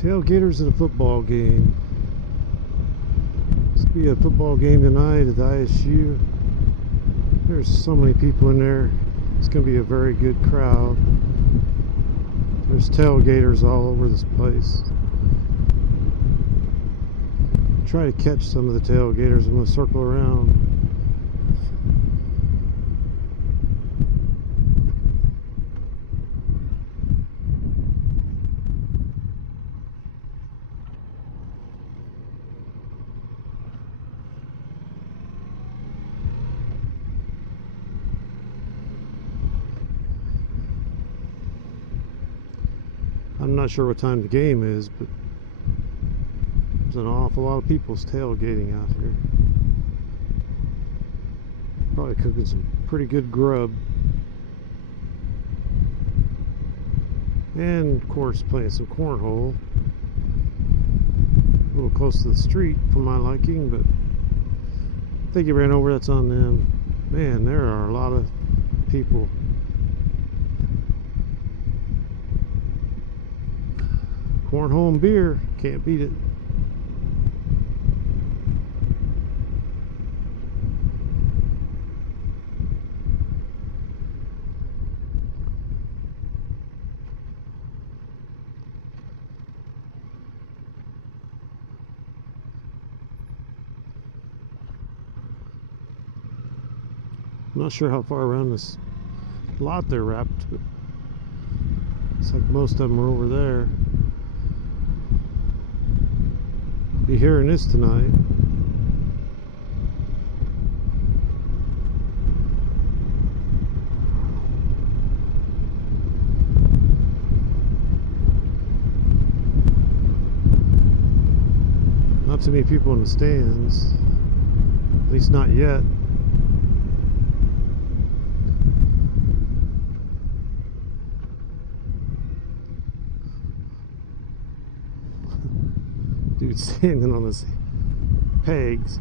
Tailgaters at a football game. This will be a football game tonight at the ISU. There's so many people in there. It's going to be a very good crowd. There's tailgaters all over this place. Try to catch some of the tailgaters. I'm going to circle around. I'm not sure what time the game is, but there's an awful lot of people tailgating out here. Probably cooking some pretty good grub. And of course playing some cornhole. A little close to the street for my liking, but I think he ran over, that's on them. Man, there are a lot of people. Cornhole and beer, can't beat it. I'm not sure how far around this lot they're wrapped, but it's like most of them are over there. Be hearing this tonight. Not too many people in the stands, at least not yet. Dude standing on his pegs.